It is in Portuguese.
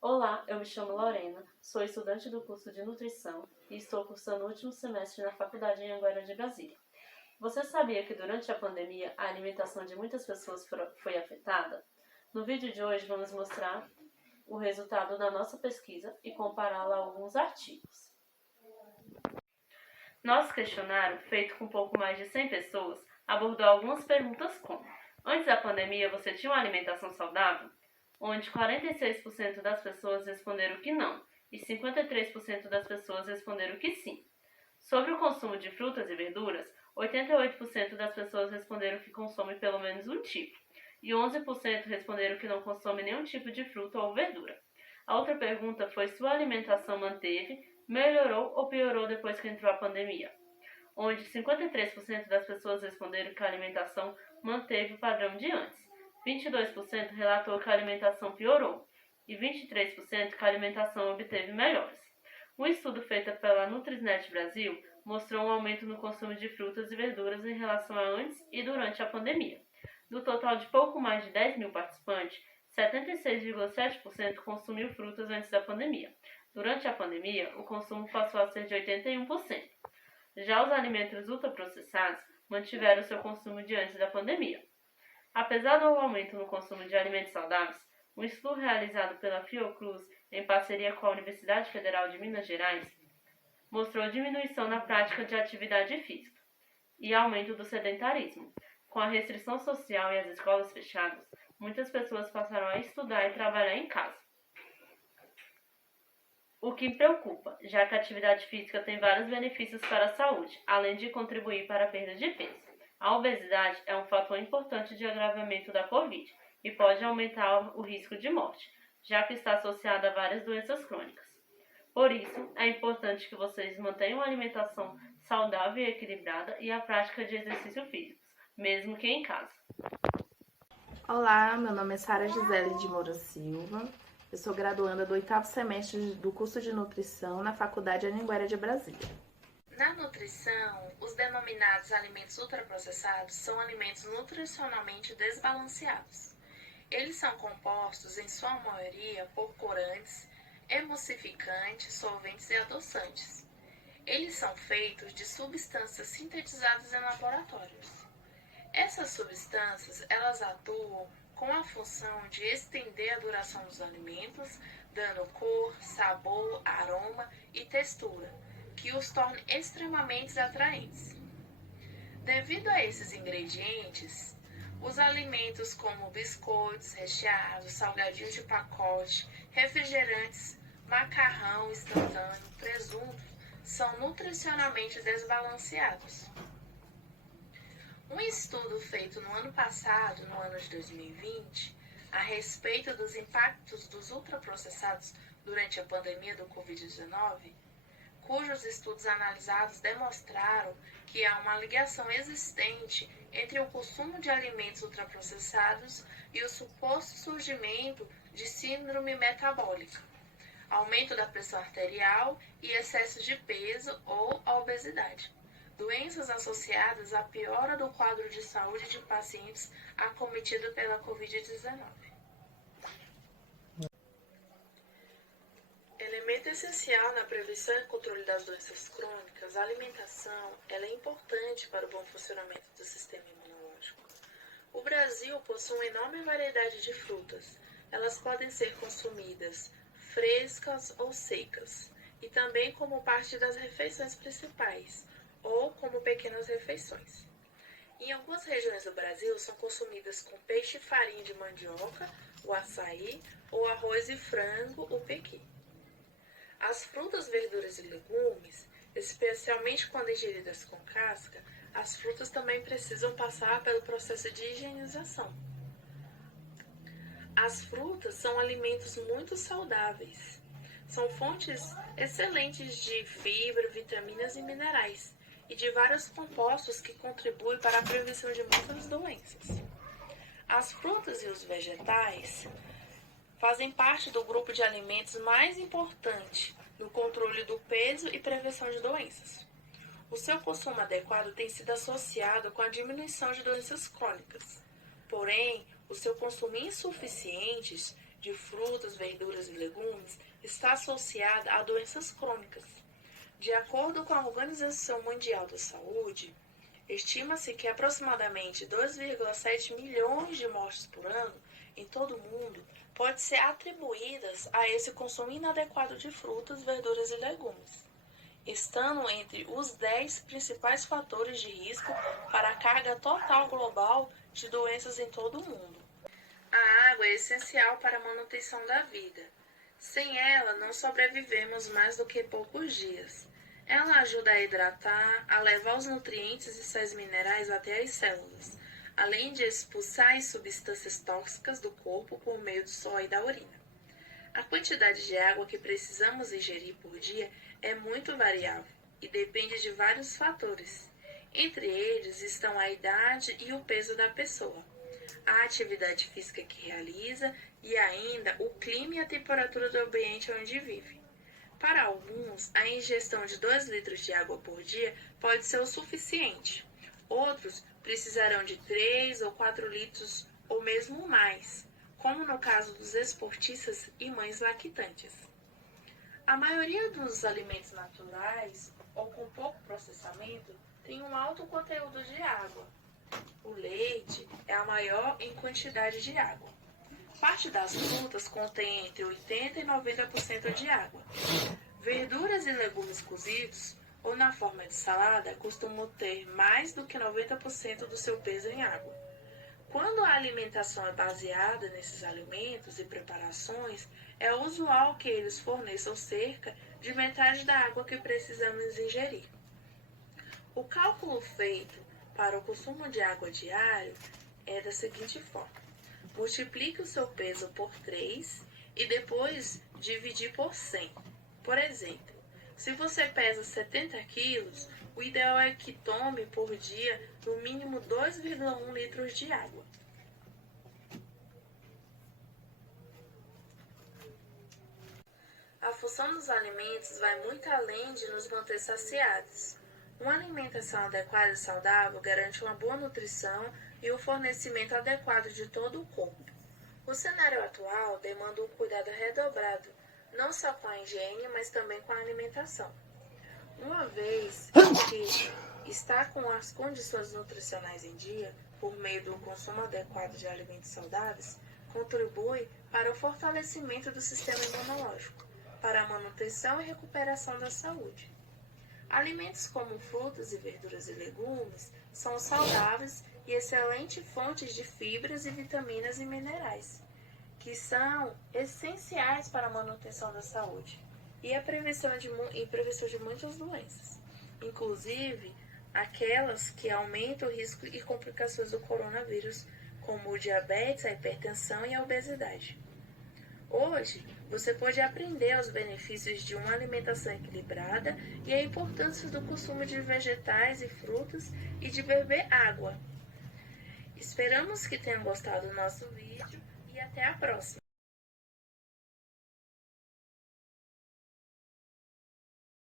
Olá, eu me chamo Lorena, sou estudante do curso de Nutrição e estou cursando o último semestre na faculdade em Anguera de Brasília. Você sabia que durante a pandemia a alimentação de muitas pessoas foi afetada? No vídeo de hoje vamos mostrar o resultado da nossa pesquisa e compará-la a alguns artigos. Nosso questionário, feito com pouco mais de 100 pessoas, abordou algumas perguntas como: antes da pandemia você tinha uma alimentação saudável? Onde 46% das pessoas responderam que não e 53% das pessoas responderam que sim. Sobre o consumo de frutas e verduras, 88% das pessoas responderam que consomem pelo menos um tipo e 11% responderam que não consomem nenhum tipo de fruta ou verdura. A outra pergunta foi se sua alimentação manteve, melhorou ou piorou depois que entrou a pandemia, onde 53% das pessoas responderam que a alimentação manteve o padrão de antes, 22% relatou que a alimentação piorou e 23% que a alimentação obteve melhores. Um estudo feito pela Nutrisnet Brasil mostrou um aumento no consumo de frutas e verduras em relação a antes e durante a pandemia. Do total de pouco mais de 10 mil participantes, 76,7% consumiu frutas antes da pandemia. Durante a pandemia, o consumo passou a ser de 81%. Já os alimentos ultraprocessados mantiveram seu consumo de antes da pandemia. Apesar do aumento no consumo de alimentos saudáveis, um estudo realizado pela Fiocruz em parceria com a Universidade Federal de Minas Gerais mostrou diminuição na prática de atividade física e aumento do sedentarismo. Com a restrição social e as escolas fechadas, muitas pessoas passaram a estudar e trabalhar em casa. O que preocupa, já que a atividade física tem vários benefícios para a saúde, além de contribuir para a perda de peso. A obesidade é um fator importante de agravamento da Covid e pode aumentar o risco de morte, já que está associada a várias doenças crônicas. Por isso, é importante que vocês mantenham uma alimentação saudável e equilibrada e a prática de exercícios físicos, mesmo que em casa. Olá, meu nome é Sara Gisele de Moura Silva. Eu sou graduanda do 8º semestre do curso de Nutrição na Faculdade Anhanguera de Brasília. Na nutrição, os denominados alimentos ultraprocessados são alimentos nutricionalmente desbalanceados. Eles são compostos, em sua maioria, por corantes, emulsificantes, solventes e adoçantes. Eles são feitos de substâncias sintetizadas em laboratórios. Essas substâncias, elas atuam com a função de estender a duração dos alimentos, dando cor, sabor, aroma e textura, que os torna extremamente atraentes. Devido a esses ingredientes, os alimentos como biscoitos recheados, salgadinhos de pacote, refrigerantes, macarrão instantâneo, presunto, são nutricionalmente desbalanceados. Um estudo feito no ano passado, no ano de 2020, a respeito dos impactos dos ultraprocessados durante a pandemia do Covid-19, cujos estudos analisados demonstraram que há uma ligação existente entre o consumo de alimentos ultraprocessados e o suposto surgimento de síndrome metabólica, aumento da pressão arterial e excesso de peso ou a obesidade. Doenças associadas à piora do quadro de saúde de pacientes acometidos pela Covid-19. Elemento essencial na prevenção e controle das doenças crônicas, a alimentação ela é importante para o bom funcionamento do sistema imunológico. O Brasil possui uma enorme variedade de frutas. Elas podem ser consumidas frescas ou secas, e também como parte das refeições principais, ou como pequenas refeições. Em algumas regiões do Brasil são consumidas com peixe e farinha de mandioca, o açaí, ou arroz e frango, o pequi. As frutas, verduras e legumes, especialmente quando ingeridas com casca, as frutas também precisam passar pelo processo de higienização. As frutas são alimentos muito saudáveis. São fontes excelentes de fibra, vitaminas e minerais, e de vários compostos que contribuem para a prevenção de muitas doenças. As frutas e os vegetais fazem parte do grupo de alimentos mais importante no controle do peso e prevenção de doenças. O seu consumo adequado tem sido associado com a diminuição de doenças crônicas. Porém, o seu consumo insuficiente de frutas, verduras e legumes está associada a doenças crônicas. De acordo com a Organização Mundial da Saúde, estima-se que aproximadamente 2,7 milhões de mortes por ano em todo o mundo podem ser atribuídas a esse consumo inadequado de frutas, verduras e legumes, estando entre os 10 principais fatores de risco para a carga total global de doenças em todo o mundo. A água é essencial para a manutenção da vida. Sem ela, não sobrevivemos mais do que poucos dias. Ela ajuda a hidratar, a levar os nutrientes e sais minerais até as células, além de expulsar as substâncias tóxicas do corpo por meio do suor e da urina. A quantidade de água que precisamos ingerir por dia é muito variável e depende de vários fatores. Entre eles estão a idade e o peso da pessoa, a atividade física que realiza e ainda o clima e a temperatura do ambiente onde vive. Para alguns, a ingestão de 2 litros de água por dia pode ser o suficiente. Outros precisarão de 3 ou 4 litros ou mesmo mais, como no caso dos esportistas e mães lactantes. A maioria dos alimentos naturais ou com pouco processamento tem um alto conteúdo de água. O leite é a maior em quantidade de água. Parte das frutas contém entre 80% e 90% de água. Verduras e legumes cozidos ou na forma de salada costumam ter mais do que 90% do seu peso em água. Quando a alimentação é baseada nesses alimentos e preparações, é usual que eles forneçam cerca de metade da água que precisamos ingerir. O cálculo feito para o consumo de água diário é da seguinte forma: multiplique o seu peso por 3 e depois dividir por 100. Por exemplo, se você pesa 70 quilos, o ideal é que tome por dia no mínimo 2,1 litros de água. A função dos alimentos vai muito além de nos manter saciados. Uma alimentação adequada e saudável garante uma boa nutrição e o fornecimento adequado de todo o corpo. O cenário atual demanda um cuidado redobrado, não só com a higiene, mas também com a alimentação. Uma vez que está com as condições nutricionais em dia, por meio do consumo adequado de alimentos saudáveis, contribui para o fortalecimento do sistema imunológico, para a manutenção e recuperação da saúde. Alimentos como frutas e verduras e legumes são saudáveis e excelentes fontes de fibras e vitaminas e minerais, que são essenciais para a manutenção da saúde e a prevenção de muitas doenças, inclusive aquelas que aumentam o risco e complicações do coronavírus, como o diabetes, a hipertensão e a obesidade. Hoje, você pode aprender os benefícios de uma alimentação equilibrada e a importância do consumo de vegetais e frutas e de beber água. Esperamos que tenham gostado do nosso vídeo e até a próxima!